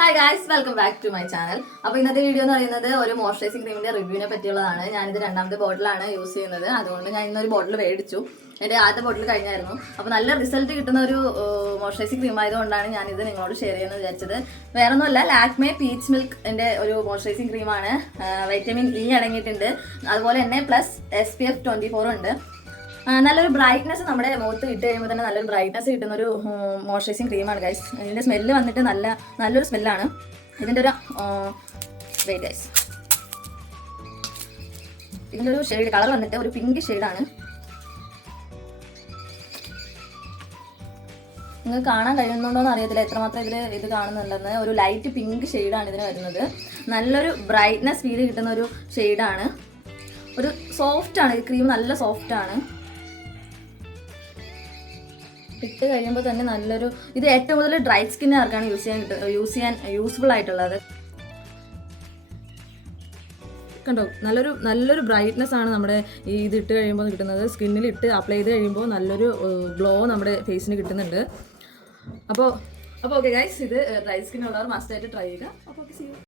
Hi guys, welcome back to my channel. അപ്പോൾ ഇന്നത്തെ video എന്ന് പറയുന്നത് ഒരു മോയ്സ്ചറൈസിംഗ് ക്രീമിന്റെ റിവ്യൂവിനെ പറ്റിയുള്ളതാണ്. ഞാനിത് രണ്ടാമത്തെ ബോട്ടിലാണ് യൂസ് ചെയ്യുന്നത്. അതുകൊണ്ട് ഞാൻ ഇന്നൊരു ബോട്ടിൽ മേടിച്ചു. എൻ്റെ ആദ്യത്തെ ബോട്ടിൽ കഴിഞ്ഞായിരുന്നു. അപ്പോൾ നല്ല റിസൾട്ട് കിട്ടുന്ന ഒരു മോയ്സ്ചറൈസിംഗ് ക്രീം ആയതുകൊണ്ടാണ് ഞാനിത് നിങ്ങളോട് ഷെയർ ചെയ്യുന്നത് വിചാരിച്ചത്. വേറെ ഒന്നുമല്ല, ലാക്മേ പീച്ച് മിൽക്കിൻ്റെ ഒരു മോയ്സ്ചറൈസിംഗ് ക്രീമാണ്. വൈറ്റമിൻ ഇ അടങ്ങിയിട്ടുണ്ട്. അതുപോലെ തന്നെ പ്ലസ് SPF 24 ഉണ്ട്. നല്ലൊരു ബ്രൈറ്റ്നസ് നമ്മുടെ മുഖത്ത് ഇട്ട് കഴിയുമ്പോൾ തന്നെ നല്ലൊരു ബ്രൈറ്റ്നസ് കിട്ടുന്ന ഒരു മോയ്സ്ചറൈസിംഗ് ക്രീമാണ് ഗൈസ്. ഇതിൻ്റെ സ്മെല്ല് വന്നിട്ട് നല്ലൊരു സ്മെല്ലാണ്. ഇതിൻ്റെ ഒരു വെയിറ്റ് ഗൈസ്, ഇതിൻ്റെ ഒരു ഷെയ്ഡ് കളർ വന്നിട്ട് ഒരു പിങ്ക് ഷെയ്ഡാണ്. നിങ്ങൾക്ക് കാണാൻ കഴിയുന്നുണ്ടോയെന്ന് അറിയത്തില്ല എത്രമാത്രം ഇത് കാണുന്നുണ്ടെന്ന്. ഒരു ലൈറ്റ് പിങ്ക് ഷെയ്ഡാണ് ഇതിന് വരുന്നത്. നല്ലൊരു ബ്രൈറ്റ്നസ് ഫീൽ കിട്ടുന്ന ഒരു ഷെയ്ഡാണ്. ഒരു സോഫ്റ്റാണ് ഈ ക്രീം, നല്ല സോഫ്റ്റാണ്. ഇട്ട് കഴിയുമ്പോൾ തന്നെ നല്ലൊരു, ഇത് ഏറ്റവും കൂടുതൽ ഡ്രൈ സ്കിന്നുകാർക്കാണ് യൂസ്ഫുൾ ആയിട്ടുള്ളത്. കണ്ടോ, നല്ലൊരു ബ്രൈറ്റ്നസ് ആണ് നമ്മുടെ ഈ ഇത് ഇട്ട് കഴിയുമ്പോൾ കിട്ടുന്നത്. സ്കിന്നിൽ ഇട്ട് അപ്ലൈ ചെയ്ത് കഴിയുമ്പോൾ നല്ലൊരു ഗ്ലോ നമ്മുടെ ഫേസിന് കിട്ടുന്നുണ്ട്. അപ്പോൾ ഓക്കെ ഗൈസ്, ഇത് ഡ്രൈ സ്കിൻ ഉള്ളവർ മസ്റ്റ് ആയിട്ട് ട്രൈ ചെയ്യുക. അപ്പോൾ ഓക്കെ, സീ യു.